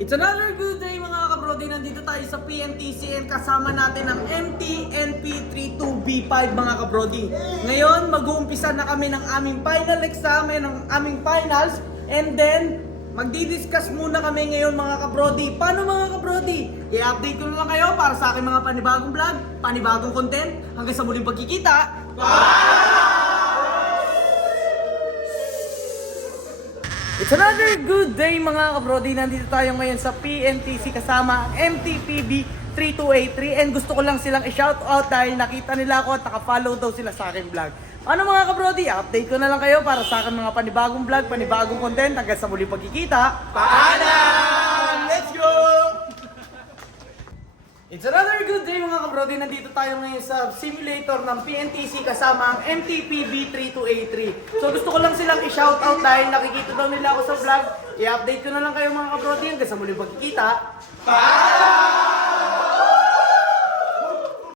It's another good day mga kabrodi. Nandito tayo sa PNTCN kasama natin ang MT-NP32B5 mga kabrodi. Ngayon mag-uumpisa na kami ng aming final exam, ng aming finals, and then magdi-discuss muna kami ngayon mga kabrodi. Paano mga kabrodi? I-update ko na lang kayo para sa aking mga panibagong vlog, panibagong content. Hanggang sa muling pagkikita. It's another good day mga kabrodi. Nandito tayo ngayon sa PNTC kasama ang MTPB 3283 and gusto ko lang silang i-shoutout dahil nakita nila ako at naka-follow daw sila sa aking vlog. Ano mga kabrodi, update ko na lang kayo para sa akin mga panibagong vlog, panibagong content. Hanggang sa muling pagkikita. Paalam! Let's go! It's another good day mga kabrodi. Nandito tayo ngayon sa simulator ng PNTC kasama ang MTPB 3283. So gusto ko lang silang i-shoutout dahil nakikita daw nila ako sa vlog. I-update ko na lang kayo mga kabrodi hanggang sa muling pagkikita. Bye!